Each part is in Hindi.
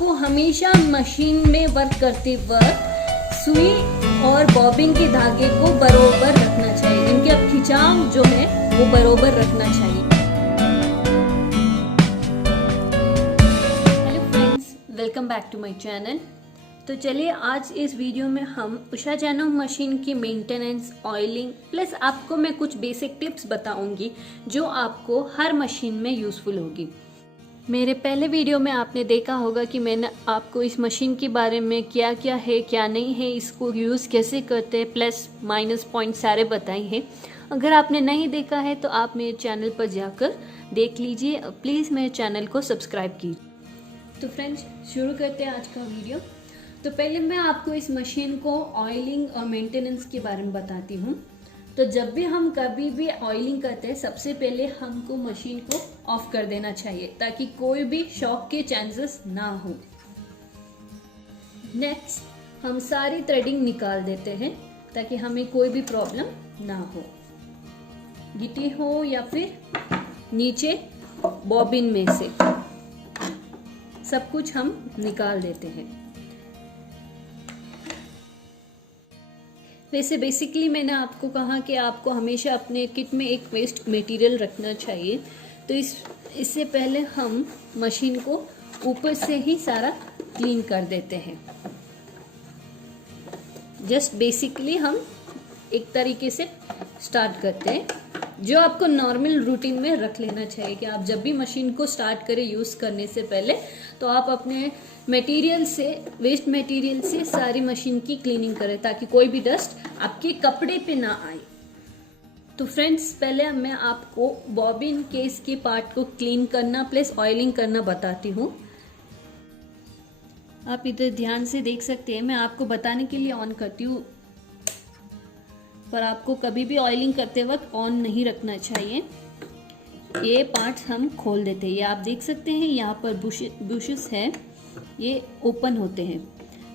आपको हमेशा मशीन में वर्क करते वक्त सुई और बॉबिन के धागे को बरोबर रखना चाहिए। इनके खिंचाव जो है वो बरोबर रखना चाहिए। Hello friends, welcome back to my channel. तो चलिए आज इस वीडियो में हम उषा जैनो मशीन की मेंटेनेंस, ऑयलिंग प्लस आपको मैं कुछ बेसिक टिप्स बताऊंगी जो आपको हर मशीन में यूज़फुल होगी। मेरे पहले वीडियो में आपने देखा होगा कि मैंने आपको इस मशीन के बारे में क्या क्या है क्या नहीं है, इसको यूज़ कैसे करते हैं, प्लस माइनस पॉइंट सारे बताए हैं। अगर आपने नहीं देखा है तो आप मेरे चैनल पर जाकर देख लीजिए। प्लीज़ मेरे चैनल को सब्सक्राइब कीजिए। तो फ्रेंड्स शुरू करते हैं आज का वीडियो। तो पहले मैं आपको इस मशीन को ऑयलिंग और मेंटेनेंस के बारे में बताती हूँ। तो जब भी हम कभी भी ऑयलिंग करते हैं सबसे पहले हमको मशीन को ऑफ कर देना चाहिए ताकि कोई भी शॉक के चांसेस ना हो। नेक्स्ट हम सारी थ्रेडिंग निकाल देते हैं ताकि हमें कोई भी प्रॉब्लम ना हो, गिटी हो या फिर नीचे बॉबिन में से सब कुछ हम निकाल देते हैं। वैसे बेसिकली मैंने आपको कहा कि आपको हमेशा अपने किट में एक वेस्ट मटेरियल रखना चाहिए। तो इससे पहले हम मशीन को ऊपर से ही सारा क्लीन कर देते हैं। जस्ट बेसिकली हम एक तरीके से स्टार्ट करते हैं जो आपको नॉर्मल रूटीन में रख लेना चाहिए कि आप जब भी मशीन को स्टार्ट करें यूज़ करने से पहले तो आप अपने मटेरियल से, वेस्ट मटेरियल से सारी मशीन की क्लीनिंग करें ताकि कोई भी डस्ट आपके कपड़े पे ना आए। तो फ्रेंड्स पहले मैं आपको बॉबिन केस के पार्ट को क्लीन करना प्लस ऑयलिंग करना बताती हूँ। आप इधर ध्यान से देख सकते हैं, मैं आपको बताने के लिए ऑन करती हूँ पर आपको कभी भी ऑयलिंग करते वक्त ऑन नहीं रखना चाहिए। ये पार्ट्स हम खोल देते हैं। ये आप देख सकते हैं यहाँ पर बुशेस है, ये ओपन होते हैं।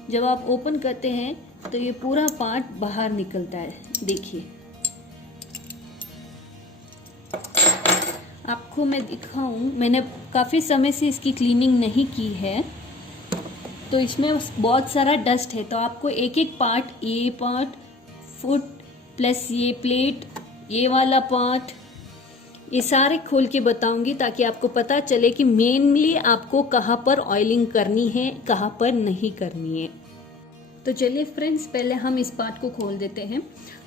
जब आप ओपन करते हैं तो ये पूरा पार्ट बाहर निकलता है। देखिए आपको मैं दिखाऊं, मैंने काफ़ी समय से इसकी क्लीनिंग नहीं की है तो इसमें बहुत सारा डस्ट है। तो आपको एक एक पार्ट, ये पार्ट, फुट प्लस ये प्लेट, ये वाला पार्ट, ये सारे खोल के बताऊंगी ताकि आपको पता चले कि मेनली आपको कहाँ पर ऑयलिंग करनी है, कहाँ पर नहीं करनी है। तो चलिए फ्रेंड्स पहले हम इस पार्ट को खोल देते हैं।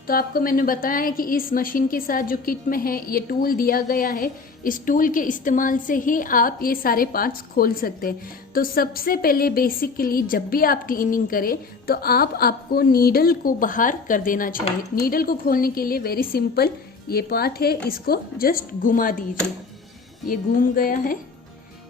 तो आपको मैंने बताया है कि इस मशीन के साथ जो किट में है ये टूल दिया गया है, इस टूल के इस्तेमाल से ही आप ये सारे पार्ट्स खोल सकते हैं। तो सबसे पहले बेसिकली जब भी आप क्लीनिंग करें तो आपको नीडल को बाहर कर देना चाहिए। नीडल को खोलने के लिए वेरी सिंपल, ये पार्ट है, इसको जस्ट घुमा दीजिए। ये घूम गया है,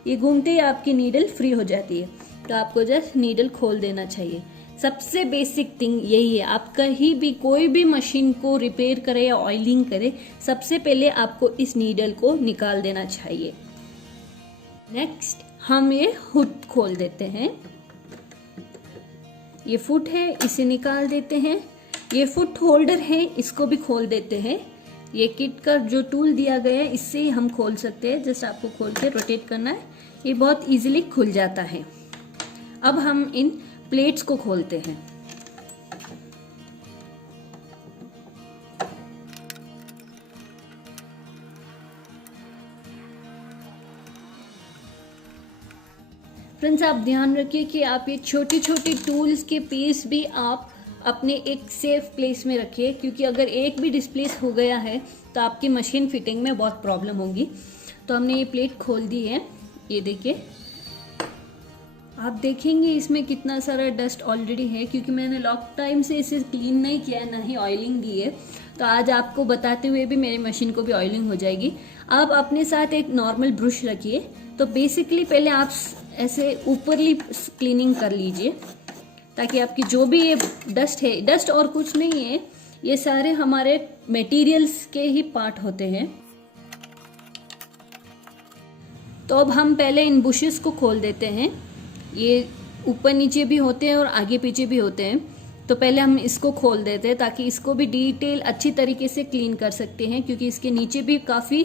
ये घूमते ही आपकी नीडल फ्री हो जाती है। तो आपको जस्ट नीडल खोल देना चाहिए। सबसे बेसिक थिंग यही है, आप कहीं भी कोई भी मशीन को रिपेयर करें या ऑयलिंग करें सबसे पहले आपको इस नीडल को निकाल देना चाहिए। नेक्स्ट हम ये हुड खोल देते हैं। ये फुट है, इसे निकाल देते हैं। ये फुट होल्डर है, इसको भी खोल देते हैं। ये किट का जो टूल दिया गया है इससे ही हम खोल सकते हैं। जस्ट आपको खोल के रोटेट करना है, ये बहुत इजीली खुल जाता है। अब हम इन प्लेट्स को खोलते हैं। फ्रेंड्स आप ध्यान रखिए कि आप ये छोटे छोटे टूल्स के पीस भी आप अपने एक सेफ प्लेस में रखिए क्योंकि अगर एक भी डिस्प्लेस हो गया है तो आपकी मशीन फिटिंग में बहुत प्रॉब्लम होगी। तो हमने ये प्लेट खोल दी है, ये देखिए। आप देखेंगे इसमें कितना सारा डस्ट ऑलरेडी है क्योंकि मैंने लॉन्ग टाइम से इसे क्लीन नहीं किया, ना ही ऑयलिंग दी है। तो आज आपको बताते हुए भी मेरी मशीन को भी ऑयलिंग हो जाएगी। आप अपने साथ एक नॉर्मल ब्रश रखिए। तो बेसिकली पहले आप ऐसे ऊपरली क्लीनिंग कर लीजिए ताकि आपकी जो भी ये डस्ट है, डस्ट और कुछ नहीं है, ये सारे हमारे मटेरियल्स के ही पार्ट होते हैं। तो अब हम पहले इन बुशेस को खोल देते हैं। ये ऊपर नीचे भी होते हैं और आगे पीछे भी होते हैं। तो पहले हम इसको खोल देते हैं ताकि इसको भी डिटेल अच्छी तरीके से क्लीन कर सकते हैं क्योंकि इसके नीचे भी काफ़ी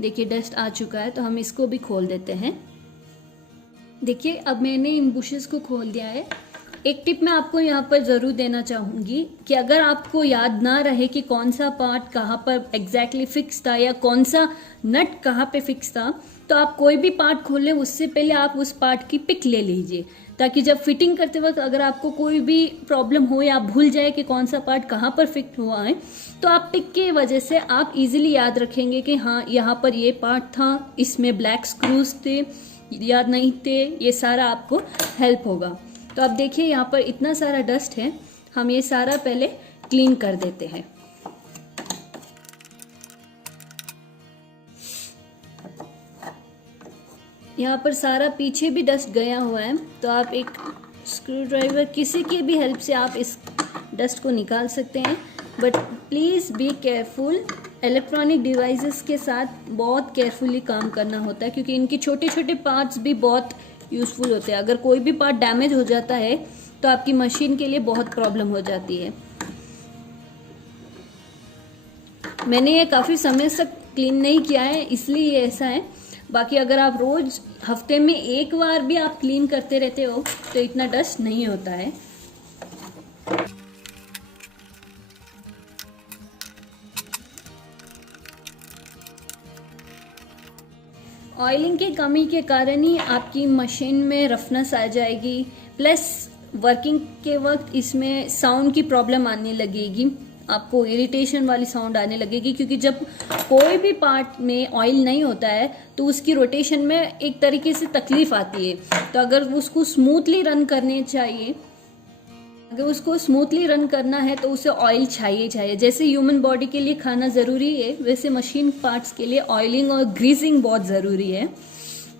देखिए डस्ट आ चुका है। तो हम इसको भी खोल देते हैं। देखिए अब मैंने इन बुशेस को खोल दिया है। एक टिप मैं आपको यहाँ पर ज़रूर देना चाहूँगी कि अगर आपको याद ना रहे कि कौन सा पार्ट कहाँ पर एग्जैक्टली फिक्स था या कौन सा नट कहाँ पे फिक्स था, तो आप कोई भी पार्ट खोलें उससे पहले आप उस पार्ट की पिक ले लीजिए, ताकि जब फिटिंग करते वक्त अगर आपको कोई भी प्रॉब्लम हो या आप भूल जाए कि कौन सा पार्ट कहाँ पर फिट हुआ है, तो आप पिक की वजह से आप इजीली याद रखेंगे कि हाँ यहाँ पर ये पार्ट था, इसमें ब्लैक स्क्रूज थे, याद नहीं थे, ये सारा आपको हेल्प होगा। तो अब देखिए यहाँ पर इतना सारा डस्ट है, हम ये सारा पहले क्लीन कर देते हैं। यहाँ पर सारा पीछे भी डस्ट गया हुआ है, तो आप एक स्क्रू ड्राइवर किसी की भी हेल्प से आप इस डस्ट को निकाल सकते हैं, but please be careful. Electronic devices के साथ बहुत केयरफुली काम करना होता है, क्योंकि इनके छोटे छोटे पार्ट्स भी बहुत यूज़फुल होते हैं। अगर कोई भी पार्ट डैमेज हो जाता है तो आपकी मशीन के लिए बहुत प्रॉब्लम हो जाती है। मैंने ये काफ़ी समय से क्लीन नहीं किया है, इसलिए ये ऐसा है। बाकी अगर आप रोज़ हफ्ते में एक बार भी आप क्लीन करते रहते हो तो इतना डस्ट नहीं होता है। ऑयलिंग की कमी के कारण ही आपकी मशीन में रफनेस आ जाएगी, प्लस वर्किंग के वक्त इसमें साउंड की प्रॉब्लम आने लगेगी, आपको इरिटेशन वाली साउंड आने लगेगी, क्योंकि जब कोई भी पार्ट में ऑयल नहीं होता है तो उसकी रोटेशन में एक तरीके से तकलीफ आती है। तो अगर उसको स्मूथली रन करने चाहिए, अगर उसको स्मूथली रन करना है तो उसे ऑयल चाहिए। जैसे ह्यूमन बॉडी के लिए खाना ज़रूरी है, वैसे मशीन पार्ट्स के लिए ऑयलिंग और ग्रीसिंग बहुत ज़रूरी है।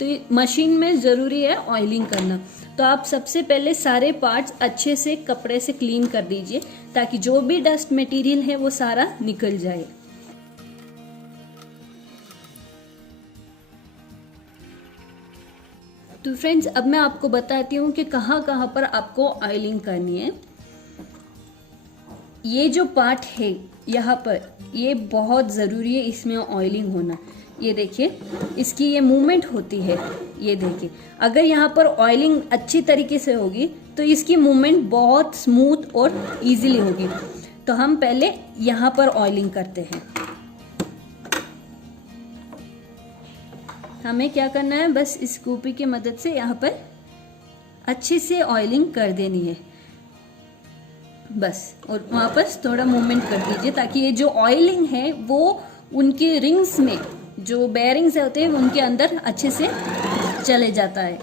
तो मशीन में ज़रूरी है ऑयलिंग करना। तो आप सबसे पहले सारे पार्ट्स अच्छे से कपड़े से क्लीन कर दीजिए, ताकि जो भी डस्ट मटेरियल है वो सारा निकल जाए। तो फ्रेंड्स अब मैं आपको बताती हूँ कि कहाँ कहाँ पर आपको ऑयलिंग करनी है। ये जो पार्ट है यहाँ पर, ये बहुत ज़रूरी है इसमें ऑयलिंग होना। ये देखिए इसकी ये मूवमेंट होती है, ये देखिए अगर यहाँ पर ऑयलिंग अच्छी तरीके से होगी तो इसकी मूवमेंट बहुत स्मूथ और इजीली होगी। तो हम पहले यहाँ पर ऑयलिंग करते हैं। हमें क्या करना है, बस इस स्कूपी की मदद से यहाँ पर अच्छे से ऑयलिंग कर देनी है बस, और वापस थोड़ा मूवमेंट कर दीजिए, ताकि ये जो ऑयलिंग है वो उनके रिंग्स में जो बेयरिंग्स होते हैं उनके अंदर अच्छे से चले जाता है।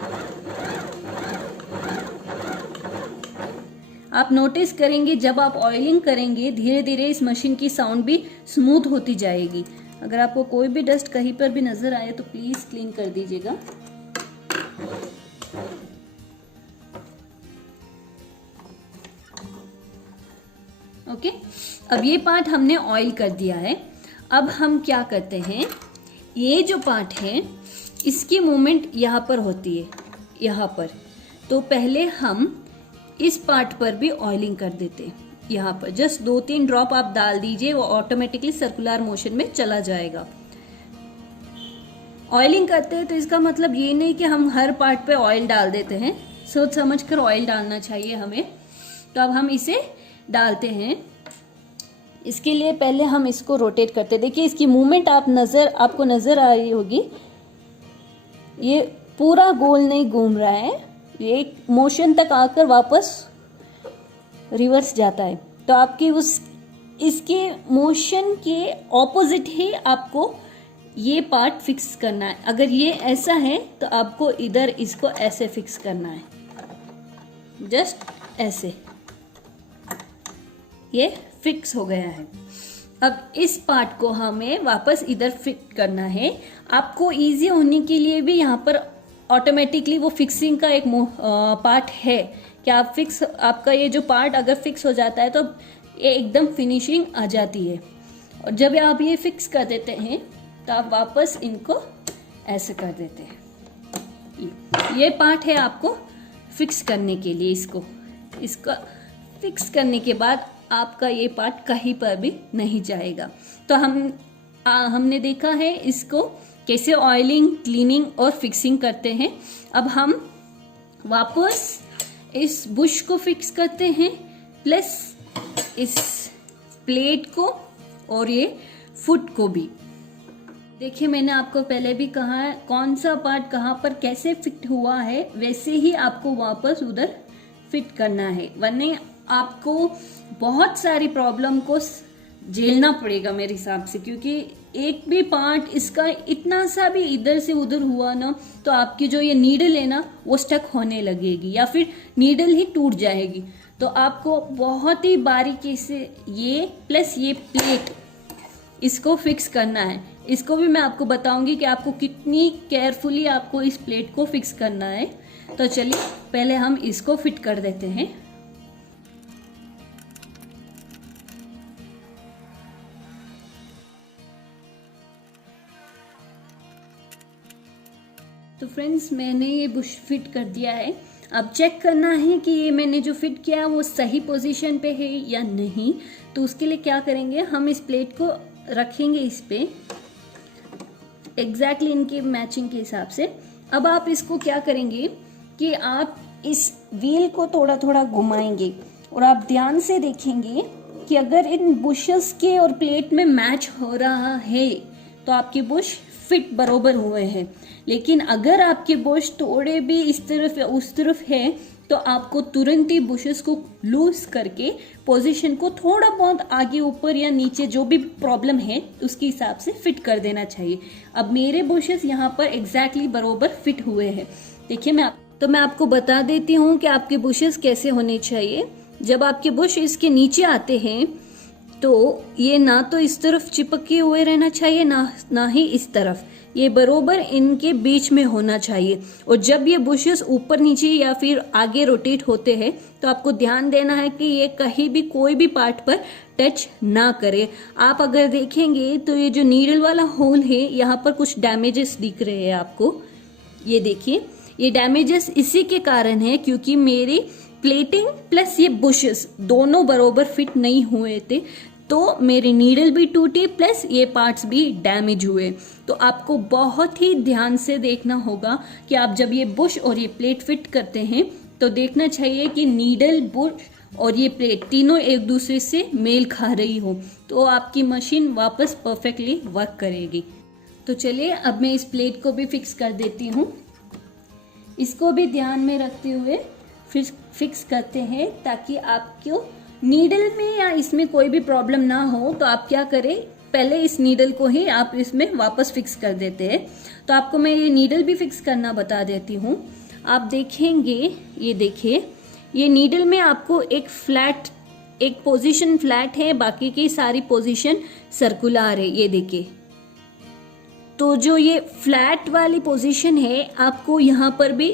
आप नोटिस करेंगे जब आप ऑयलिंग करेंगे धीरे धीरे इस मशीन की साउंड भी स्मूथ होती जाएगी। अगर आपको कोई भी डस्ट कहीं पर भी नजर आए तो प्लीज क्लीन कर दीजिएगा। ओके, अब ये पार्ट हमने ऑयल कर दिया है। अब हम क्या करते हैं, ये जो पार्ट है इसकी मूवमेंट यहाँ पर होती है, यहाँ पर। तो पहले हम इस पार्ट पर भी ऑयलिंग कर देते हैं। यहाँ पर जस्ट 2-3 ड्रॉप आप डाल दीजिए, वो ऑटोमेटिकली सर्कुलर मोशन में चला जाएगा। ऑयलिंग करते हैं तो इसका मतलब ये नहीं कि हम हर पार्ट पे ऑयल डाल देते हैं, सोच समझ कर ऑयल डालना चाहिए हमें। तो अब हम इसे डालते हैं। इसके लिए पहले हम इसको रोटेट करते हैं। देखिए इसकी मूवमेंट आपको नजर आ रही होगी, ये पूरा गोल नहीं घूम रहा है, ये एक मोशन तक आकर वापस रिवर्स जाता है। तो आपकी इसके मोशन के ऑपोजिट ही आपको ये पार्ट फिक्स करना है। अगर ये ऐसा है तो आपको इधर इसको ऐसे फिक्स करना है, जस्ट ऐसे। ये फिक्स हो गया है। अब इस पार्ट को हमें वापस इधर फिट करना है। आपको इजी होने के लिए भी यहाँ पर ऑटोमेटिकली वो फिक्सिंग का एक पार्ट है कि आपका ये जो पार्ट अगर फिक्स हो जाता है तो ये एकदम फिनिशिंग आ जाती है। और जब आप ये फिक्स कर देते हैं तो आप वापस इनको ऐसे कर देते हैं। ये पार्ट है आपको फिक्स करने के लिए। इसको फिक्स करने के बाद आपका ये पार्ट कहीं पर भी नहीं जाएगा। तो हमने देखा है इसको कैसे ऑयलिंग, क्लीनिंग और फिक्सिंग करते हैं। अब हम वापस इस बुश को फिक्स करते हैं, प्लस इस प्लेट को और ये फुट को भी। देखिए मैंने आपको पहले भी कहा है कौन सा पार्ट कहाँ पर कैसे फिट हुआ है, वैसे ही आपको वापस उधर फिट करना है, वरना आपको बहुत सारी प्रॉब्लम को झेलना पड़ेगा मेरे हिसाब से। क्योंकि एक भी पार्ट इसका इतना सा भी इधर से उधर हुआ ना तो आपकी जो ये नीडल है ना वो स्टक होने लगेगी या फिर नीडल ही टूट जाएगी। तो आपको बहुत ही बारीकी से ये प्लस ये प्लेट इसको फिक्स करना है। इसको भी मैं आपको बताऊंगी कि आपको कितनी केयरफुली आपको इस प्लेट को फिक्स करना है। तो चलिए पहले हम इसको फिट कर देते हैं। तो फ्रेंड्स मैंने ये बुश फिट कर दिया है। अब चेक करना है कि ये मैंने जो फिट किया वो सही पोजीशन पे है या नहीं। तो उसके लिए क्या करेंगे, हम इस प्लेट को रखेंगे इस पे एग्जैक्टली इनके मैचिंग के हिसाब से। अब आप इसको क्या करेंगे कि आप इस व्हील को थोड़ा थोड़ा घुमाएंगे और आप ध्यान से देखेंगे कि अगर इन बुशेस के और प्लेट में मैच हो रहा है तो आपके बुश फिट बरोबर हुए हैं। लेकिन अगर आपके बुश थोड़े भी इस तरफ या उस तरफ है तो आपको तुरंत ही बुशेस को लूज करके पोजीशन को थोड़ा बहुत आगे ऊपर या नीचे जो भी प्रॉब्लम है उसके हिसाब से फिट कर देना चाहिए। अब मेरे बुशेस यहाँ पर एग्जैक्टली बरोबर फिट हुए हैं। देखिए मैं आपको बता देती हूँ कि आपके बुशेस कैसे होने चाहिए। जब आपके बुश इसके नीचे आते हैं तो ये ना तो इस तरफ चिपके हुए रहना चाहिए ना ही इस तरफ, ये बरोबर इनके बीच में होना चाहिए। और जब ये बुशेस ऊपर नीचे या फिर आगे रोटेट होते हैं तो आपको ध्यान देना है कि ये कहीं भी कोई भी पार्ट पर टच ना करे। आप अगर देखेंगे तो ये जो नीडल वाला होल है यहाँ पर कुछ डैमेजेस दिख रहे हैं आपको, ये देखिए ये डैमेजेस इसी के कारण है क्योंकि मेरी प्लेटिंग प्लस ये बुशेस दोनों बरोबर फिट नहीं हुए थे तो मेरी नीडल भी टूटी प्लस ये पार्ट्स भी डैमेज हुए। तो आपको बहुत ही ध्यान से देखना होगा कि आप जब ये बुश और ये प्लेट फिट करते हैं तो देखना चाहिए कि नीडल, बुश और ये प्लेट तीनों एक दूसरे से मेल खा रही हो तो आपकी मशीन वापस परफेक्टली वर्क करेगी। तो चलिए अब मैं इस प्लेट को भी फिक्स कर देती हूँ। इसको भी ध्यान में रखते हुए फिक्स करते हैं ताकि आपको नीडल में या इसमें कोई भी प्रॉब्लम ना हो। तो आप क्या करें, पहले इस नीडल को ही आप इसमें वापस फिक्स कर देते हैं। तो आपको मैं ये नीडल भी फिक्स करना बता देती हूँ। आप देखेंगे, ये देखिए ये नीडल में आपको एक पोजीशन फ्लैट है, बाकी की सारी पोजीशन सर्कुलर है, ये देखिए। तो जो ये फ्लैट वाली पोजीशन है आपको यहाँ पर भी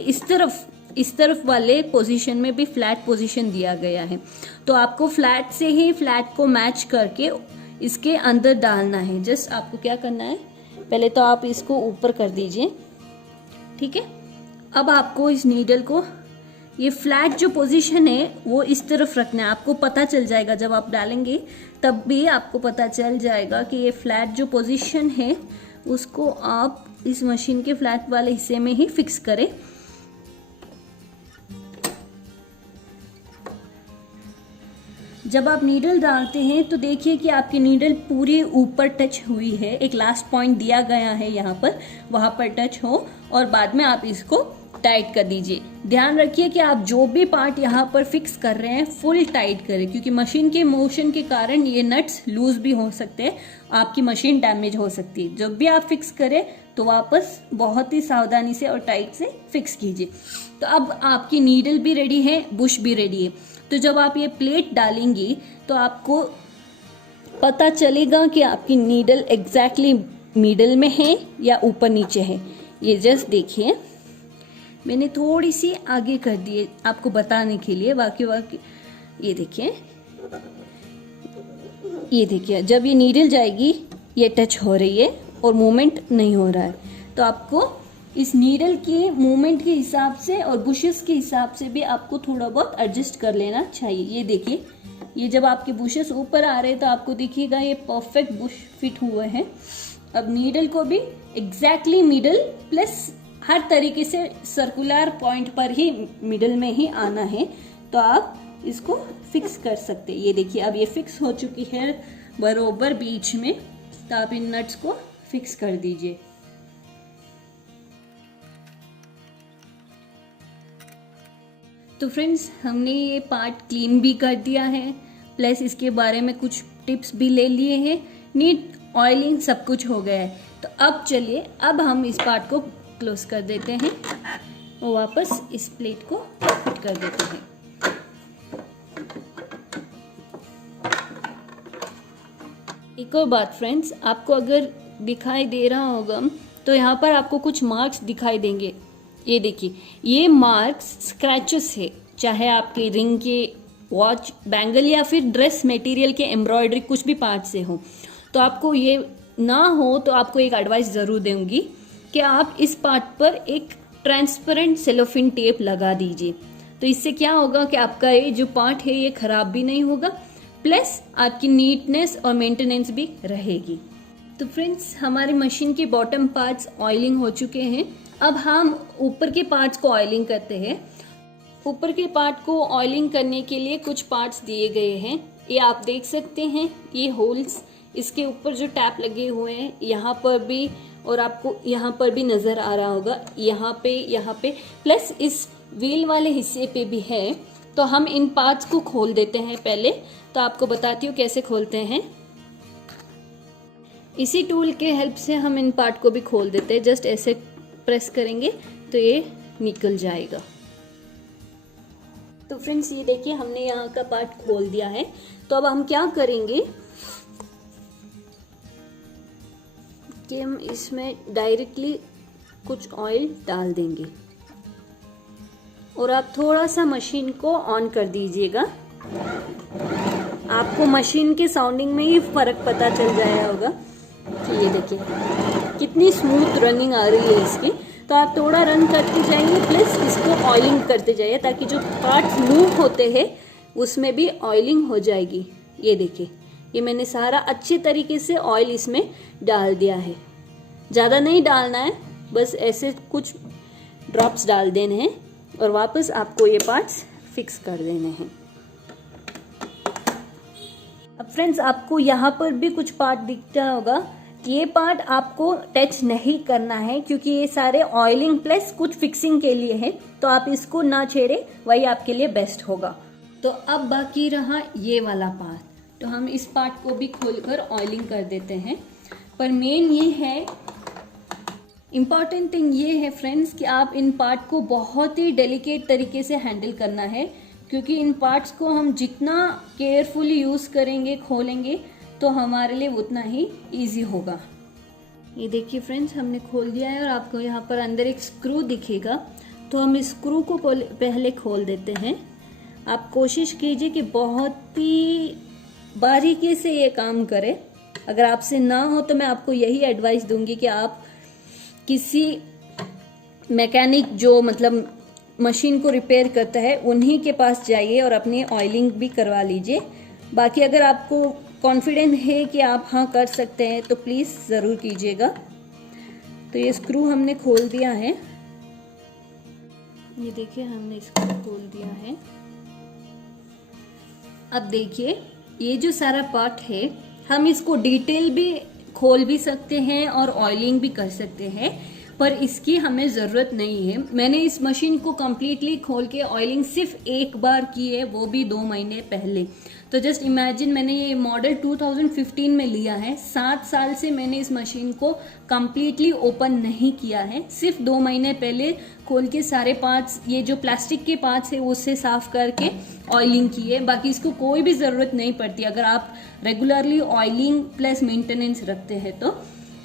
इस तरफ वाले पोजीशन में भी फ्लैट पोजीशन दिया गया है। तो आपको फ्लैट से ही फ्लैट को मैच करके इसके अंदर डालना है। जस्ट आपको क्या करना है, पहले तो आप इसको ऊपर कर दीजिए, ठीक है। अब आपको इस नीडल को ये फ्लैट जो पोजीशन है वो इस तरफ रखना है। आपको पता चल जाएगा जब आप डालेंगे तब भी आपको पता चल जाएगा कि ये फ्लैट जो पोजीशन है उसको आप इस मशीन के फ्लैट वाले हिस्से में ही फिक्स करें। जब आप नीडल डालते हैं तो देखिए कि आपकी नीडल पूरी ऊपर टच हुई है, एक लास्ट पॉइंट दिया गया है यहाँ पर, वहां पर टच हो और बाद में आप इसको टाइट कर दीजिए। ध्यान रखिए कि आप जो भी पार्ट यहाँ पर फिक्स कर रहे हैं फुल टाइट करें क्योंकि मशीन के मोशन के कारण ये नट्स लूज भी हो सकते हैं, आपकी मशीन डैमेज हो सकती है। जब भी आप फिक्स करें तो वापस बहुत ही सावधानी से और टाइट से फिक्स कीजिए। तो अब आपकी नीडल भी रेडी है, बुश भी रेडी है। तो जब आप ये प्लेट डालेंगी तो आपको पता चलेगा कि आपकी नीडल एग्जैक्टली मिडल में है या ऊपर नीचे है। ये जस्ट देखिए मैंने थोड़ी सी आगे कर दी है आपको बताने के लिए, बाकी ये देखिए जब ये नीडल जाएगी ये टच हो रही है और मूवमेंट नहीं हो रहा है। तो आपको इस नीडल के मूवमेंट के हिसाब से और बुशेस के हिसाब से भी आपको थोड़ा बहुत एडजस्ट कर लेना चाहिए। ये देखिए ये जब आपके बुशेस ऊपर आ रहे हैं तो आपको दिखेगा ये परफेक्ट बुश फिट हुए हैं। अब नीडल को भी एग्जैक्टली मिडल प्लस हर तरीके से सर्कुलर पॉइंट पर ही मिडल में ही आना है, तो आप इसको फिक्स कर सकते हैं। ये देखिए अब ये फिक्स हो चुकी है बरोबर बीच में, तो आप इन नट्स को फिक्स कर दीजिए। तो फ्रेंड्स हमने ये पार्ट क्लीन भी कर दिया है, प्लस इसके बारे में कुछ टिप्स भी ले लिए हैं, नीट ऑयलिंग सब कुछ हो गया है। तो अब चलिए अब हम इस पार्ट को क्लोज कर देते हैं और वापस इस प्लेट को फिट कर देते हैं। एक और बात फ्रेंड्स, आपको अगर दिखाई दे रहा होगा तो यहाँ पर आपको कुछ मार्क्स दिखाई देंगे। ये देखिए, ये मार्क्स स्क्रैचेस है, चाहे आपके रिंग के, वॉच, बैंगल या फिर ड्रेस मटेरियल के एम्ब्रॉयडरी कुछ भी पार्ट से हो। तो आपको ये ना हो तो आपको एक एडवाइस ज़रूर दूंगी कि आप इस पार्ट पर एक ट्रांसपेरेंट सेलोफिन टेप लगा दीजिए। तो इससे क्या होगा कि आपका ये जो पार्ट है ये खराब भी नहीं होगा, प्लस आपकी नीटनेस और मेंटेनेंस भी रहेगी। तो फ्रेंड्स हमारी मशीन के बॉटम पार्ट्स ऑयलिंग हो चुके हैं। अब हम ऊपर के पार्ट्स को ऑयलिंग करते हैं। ऊपर के पार्ट को ऑयलिंग करने के लिए कुछ पार्ट्स दिए गए हैं, ये आप देख सकते हैं। ये होल्स, इसके ऊपर जो टैप लगे हुए हैं यहाँ पर भी, और आपको यहाँ पर भी नजर आ रहा होगा, यहाँ पे प्लस इस व्हील वाले हिस्से पे भी है। तो हम इन पार्ट्स को खोल देते हैं पहले। तो आपको बताती हूँ कैसे खोलते हैं। इसी टूल के हेल्प से हम इन पार्ट को भी खोल देते हैं। जस्ट ऐसे प्रेस करेंगे तो ये निकल जाएगा। तो फ्रेंड्स ये देखिए हमने यहाँ का पार्ट खोल दिया है। तो अब हम क्या करेंगे कि हम इसमें डायरेक्टली कुछ ऑयल डाल देंगे और आप थोड़ा सा मशीन को ऑन कर दीजिएगा। आपको मशीन के साउंडिंग में ही फर्क पता चल जाया होगा कि ये देखिए कितनी स्मूथ रनिंग आ रही है इसकी। तो आप थोड़ा रन करते जाइए, प्लस इसको ऑयलिंग करते जाइए ताकि जो पार्ट्स मूव होते हैं उसमें भी ऑयलिंग हो जाएगी। ये देखिए, ये मैंने सारा अच्छे तरीके से ऑयल इसमें डाल दिया है। ज़्यादा नहीं डालना है, बस ऐसे कुछ ड्रॉप्स डाल देने हैं और वापस आपको ये पार्ट्स फिक्स कर देने हैं। अब फ्रेंड्स आपको यहाँ पर भी कुछ पार्ट दिखता होगा, ये पार्ट आपको टच नहीं करना है क्योंकि ये सारे ऑयलिंग प्लस कुछ फिक्सिंग के लिए है। तो आप इसको ना छेड़े, वही आपके लिए बेस्ट होगा। तो अब बाकी रहा ये वाला पार्ट, तो हम इस पार्ट को भी खोलकर ऑयलिंग कर देते हैं। पर मेन ये है, इम्पॉर्टेंट थिंग ये है फ्रेंड्स कि आप इन पार्ट को बहुत ही डेलिकेट तरीके से हैंडल करना है, क्योंकि इन पार्ट्स को हम जितना केयरफुली यूज़ करेंगे, खोलेंगे, तो हमारे लिए उतना ही इजी होगा। ये देखिए फ्रेंड्स हमने खोल दिया है और आपको यहाँ पर अंदर एक स्क्रू दिखेगा। तो हम इस स्क्रू को पहले खोल देते हैं। आप कोशिश कीजिए कि बहुत ही बारीकी से ये काम करें। अगर आपसे ना हो तो मैं आपको यही एडवाइस दूंगी कि आप किसी मैकेनिक जो मतलब मशीन को रिपेयर करता है उन्हीं के पास जाइए और अपनी ऑयलिंग भी करवा लीजिए। बाकी अगर आपको कॉन्फिडेंट है कि आप हाँ कर सकते हैं तो प्लीज़ ज़रूर कीजिएगा। तो ये स्क्रू हमने खोल दिया है। ये देखिए हमने इसको खोल दिया है। अब देखिए ये जो सारा पार्ट है, हम इसको डिटेल भी खोल भी सकते हैं और ऑयलिंग भी कर सकते हैं, पर इसकी हमें ज़रूरत नहीं है। मैंने इस मशीन को कम्प्लीटली खोल के ऑयलिंग सिर्फ एक बार की है, वो भी 2 महीने पहले। तो जस्ट इमेजिन, मैंने ये मॉडल 2015 में लिया है। 7 साल से मैंने इस मशीन को कम्प्लीटली ओपन नहीं किया है। सिर्फ 2 महीने पहले खोल के सारे पार्ट्स, ये जो प्लास्टिक के पार्ट्स है उससे साफ करके ऑयलिंग की है। बाकी इसको कोई भी ज़रूरत नहीं पड़ती अगर आप रेगुलरली ऑयलिंग प्लस मेंटेनेंस रखते हैं तो।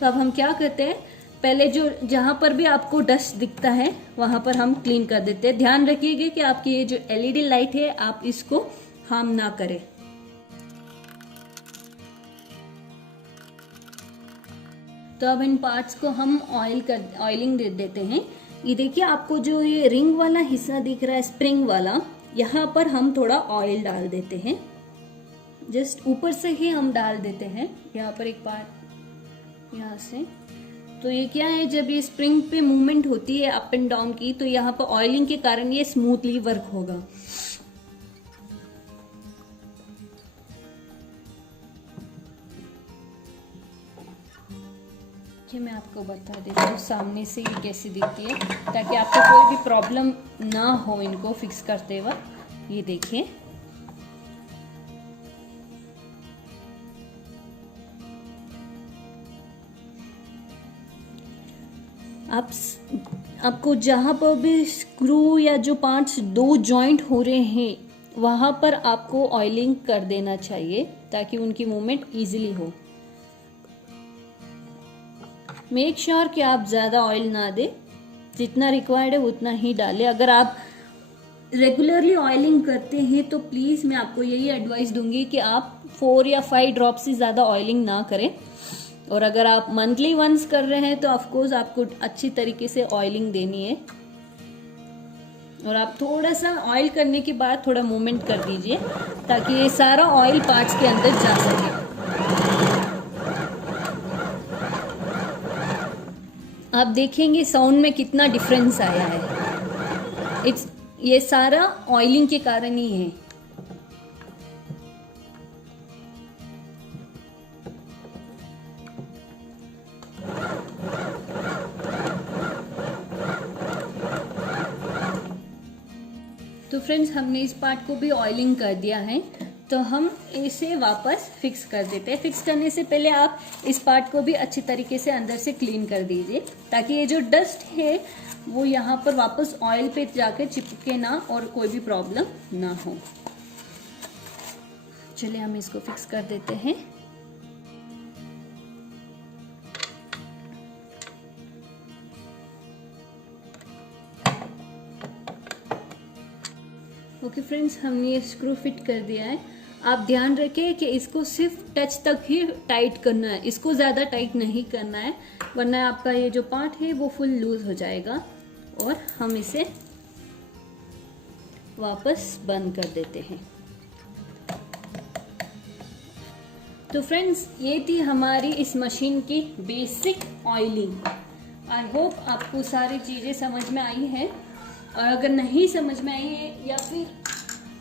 अब हम क्या करते हैं, पहले जो जहाँ पर भी आपको डस्ट दिखता है वहाँ पर हम क्लीन कर देते हैं। ध्यान रखिएगा कि आपकी ये जो एलईडी लाइट है आप इसको हार्म ना करें। तो अब इन पार्ट्स को हम ऑयलिंग दे देते हैं। ये देखिए आपको जो ये रिंग वाला हिस्सा दिख रहा है, स्प्रिंग वाला, यहाँ पर हम थोड़ा ऑयल डाल देते हैं। जस्ट ऊपर से ही हम डाल देते हैं। यहाँ पर एक पार्ट यहाँ से तो ये क्या है, जब ये स्प्रिंग पे मूवमेंट होती है अप एंड डाउन की, तो यहाँ पर ऑयलिंग के कारण ये स्मूथली वर्क होगा। ये मैं आपको बता देती हूँ सामने से ये कैसे दिखती है, ताकि आपको कोई भी प्रॉब्लम ना हो इनको फिक्स करते वक्त। ये देखिए, आपको जहाँ पर भी स्क्रू या जो 5 जॉइंट हो रहे हैं वहाँ पर आपको ऑयलिंग कर देना चाहिए, ताकि उनकी मूवमेंट इजीली हो। मेक श्योर कि आप ज़्यादा ऑयल ना दें, जितना रिक्वायर्ड है उतना ही डालें। अगर आप रेगुलरली ऑयलिंग करते हैं तो प्लीज़ मैं आपको यही एडवाइस दूंगी कि आप 4 या 5 ड्रॉप से ज़्यादा ऑयलिंग ना करें। और अगर आप मंथली वंस कर रहे हैं तो ऑफकोर्स आपको अच्छी तरीके से ऑयलिंग देनी है। और आप थोड़ा सा ऑयल करने के बाद थोड़ा मूवमेंट कर दीजिए, ताकि ये सारा ऑयल पार्ट्स के अंदर जा सके। आप देखेंगे साउंड में कितना डिफरेंस आया है। ये सारा ऑयलिंग के कारण ही है। तो फ्रेंड्स, हमने इस पार्ट को भी ऑयलिंग कर दिया है, तो हम इसे वापस फिक्स कर देते हैं। फिक्स करने से पहले आप इस पार्ट को भी अच्छी तरीके से अंदर से क्लीन कर दीजिए, ताकि ये जो डस्ट है वो यहाँ पर वापस ऑयल पे जाकर चिपके ना और कोई भी प्रॉब्लम ना हो। चलिए हम इसको फिक्स कर देते हैं। ओके फ्रेंड्स, हमने ये स्क्रू फिट कर दिया है। आप ध्यान रखें कि इसको सिर्फ टच तक ही टाइट करना है, इसको ज़्यादा टाइट नहीं करना है, वरना आपका ये जो पार्ट है वो फुल लूज हो जाएगा। और हम इसे वापस बंद कर देते हैं। तो फ्रेंड्स, ये थी हमारी इस मशीन की बेसिक ऑयलिंग। आई होप आपको सारी चीज़ें समझ में आई हैं। और अगर नहीं समझ में आई है या फिर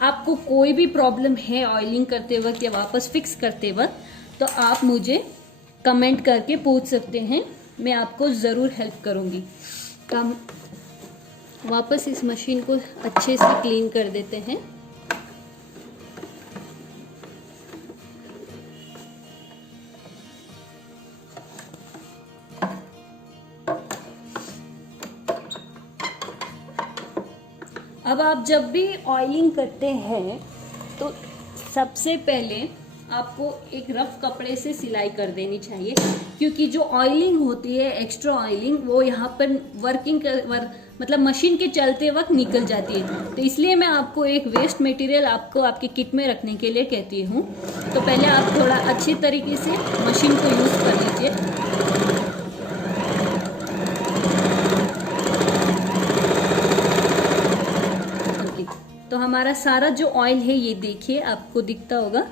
आपको कोई भी प्रॉब्लम है ऑयलिंग करते वक्त या वापस फिक्स करते वक्त, तो आप मुझे कमेंट करके पूछ सकते हैं, मैं आपको ज़रूर हेल्प करूँगी। हम वापस इस मशीन को अच्छे से क्लीन कर देते हैं। अब आप जब भी ऑयलिंग करते हैं तो सबसे पहले आपको एक रफ कपड़े से सिलाई कर देनी चाहिए, क्योंकि जो ऑयलिंग होती है, एक्स्ट्रा ऑयलिंग, वो यहाँ पर मतलब मशीन के चलते वक्त निकल जाती है। तो इसलिए मैं आपको एक वेस्ट मटेरियल आपको आपके किट में रखने के लिए कहती हूँ। तो पहले आप थोड़ा अच्छी तरीके से मशीन को यूज़ कर लीजिए। तो हमारा सारा जो ऑयल है, ये देखिए आपको दिखता होगा,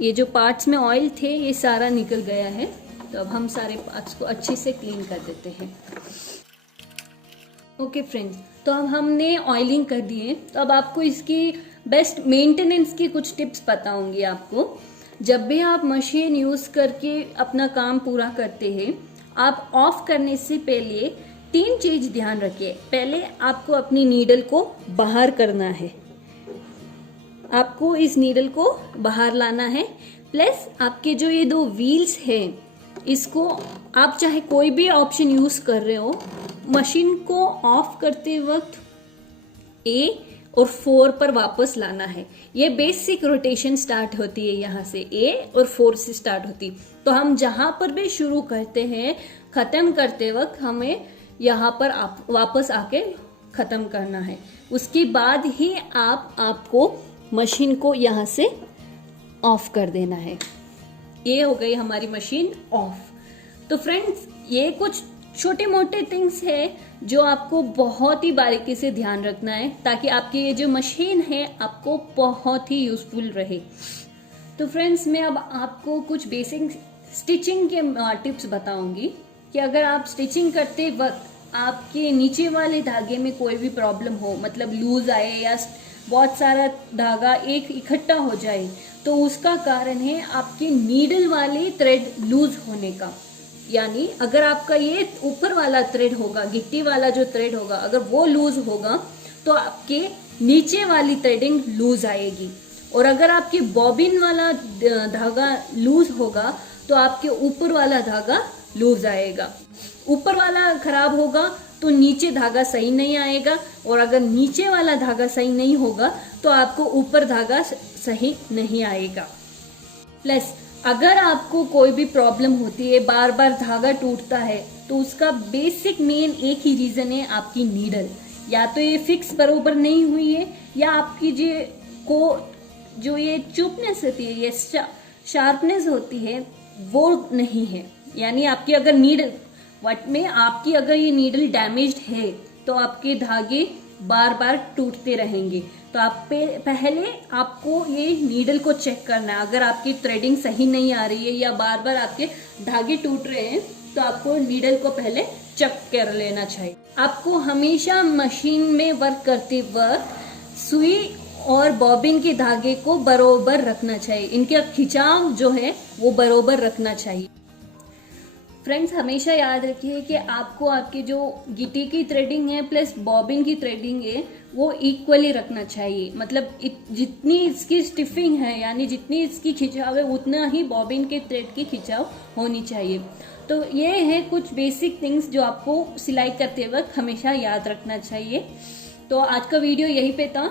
ये जो पार्ट्स में ऑयल थे ये सारा निकल गया है। तो अब हम सारे पार्ट्स को अच्छे से क्लीन कर देते हैं। ओके फ्रेंड्स, तो अब हमने ऑयलिंग कर दी है, तो अब आपको इसकी बेस्ट मेंटेनेंस की कुछ टिप्स बताऊंगी आपको। जब भी आप मशीन यूज करके अपना काम पूरा करते हैं, आप ऑफ करने से पहले 3 चीज ध्यान रखिए। पहले आपको अपनी नीडल को बाहर करना है, आपको इस नीडल को बाहर लाना है। प्लस आपके जो ये 2 व्हील्स हैं, इसको आप चाहे कोई भी ऑप्शन यूज कर रहे हो, मशीन को ऑफ करते वक्त A और 4 पर वापस लाना है। ये बेसिक रोटेशन स्टार्ट होती है, यहाँ से A और 4 से स्टार्ट होती। तो हम जहां पर भी शुरू करते हैं, खत्म करते वक्त हमें यहाँ पर वापस आके खत्म करना है। उसके बाद ही आपको मशीन को यहाँ से ऑफ कर देना है। ये हो गई हमारी मशीन ऑफ। तो फ्रेंड्स, ये कुछ छोटे मोटे थिंग्स है जो आपको बहुत ही बारीकी से ध्यान रखना है, ताकि आपकी ये जो मशीन है आपको बहुत ही यूजफुल रहे। तो फ्रेंड्स, मैं अब आपको कुछ बेसिक स्टिचिंग के टिप्स बताऊंगी। कि अगर आप स्टिचिंग करते वक्त आपके नीचे वाले धागे में कोई भी प्रॉब्लम हो, मतलब लूज आए या बहुत सारा धागा एक इकट्ठा हो जाए, तो उसका कारण है आपके नीडल वाले थ्रेड लूज होने का। यानी अगर आपका ये ऊपर वाला थ्रेड होगा, गिट्टी वाला जो थ्रेड होगा, अगर वो लूज होगा तो आपके नीचे वाली थ्रेडिंग लूज आएगी। और अगर आपके बॉबिन वाला धागा लूज होगा तो आपके ऊपर वाला धागा लूज आएगा। ऊपर वाला खराब होगा तो नीचे धागा सही नहीं आएगा, और अगर नीचे वाला धागा सही नहीं होगा तो आपको ऊपर धागा सही नहीं आएगा। प्लस अगर आपको कोई भी प्रॉब्लम होती है, बार बार धागा टूटता है, तो उसका बेसिक मेन एक ही रीजन है आपकी नीडल। या तो ये फिक्स बरोबर नहीं हुई है, या आपकी जो ये चुपनेस होती है, ये शार्पनेस होती है, वो नहीं है। यानी आपकी अगर नीडल आपकी अगर ये नीडल डैमेज्ड है तो आपके धागे बार बार टूटते रहेंगे। तो आप पहले आपको ये नीडल को चेक करना है। अगर आपकी थ्रेडिंग सही नहीं आ रही है या बार बार आपके धागे टूट रहे हैं तो आपको नीडल को पहले चेक कर लेना चाहिए। आपको हमेशा मशीन में वर्क करते वक्त सुई और बॉबिन के धागे को बरोबर रखना चाहिए, इनका खिंचाव जो है वो बरोबर रखना चाहिए। फ्रेंड्स, हमेशा याद रखिए कि आपको आपकी जो गिट्टी की थ्रेडिंग है प्लस बॉबिन की थ्रेडिंग है वो इक्वली रखना चाहिए। मतलब जितनी इसकी स्टिफिंग है, यानी जितनी इसकी खिंचाव है, उतना ही बॉबिन के थ्रेड की खिंचाव होनी चाहिए। तो ये है कुछ बेसिक थिंग्स जो आपको सिलाई करते वक्त हमेशा याद रखना चाहिए। तो आज का वीडियो यहीं पे था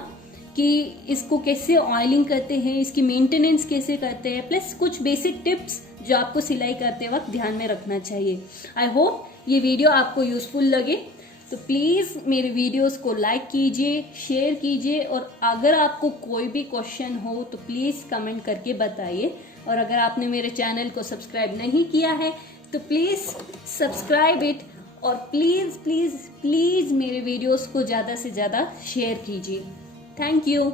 कि इसको कैसे ऑयलिंग करते हैं, इसकी मेंटेनेंस कैसे करते हैं, प्लस कुछ बेसिक टिप्स जो आपको सिलाई करते वक्त ध्यान में रखना चाहिए। आई होप ये वीडियो आपको यूजफुल लगे। तो प्लीज़ मेरे वीडियोस को लाइक कीजिए, शेयर कीजिए, और अगर आपको कोई भी क्वेश्चन हो तो प्लीज़ कमेंट करके बताइए। और अगर आपने मेरे चैनल को सब्सक्राइब नहीं किया है तो प्लीज़ सब्सक्राइब इट, और प्लीज़ प्लीज़ प्लीज़ मेरे वीडियोस को ज़्यादा से ज़्यादा शेयर कीजिए। Thank you.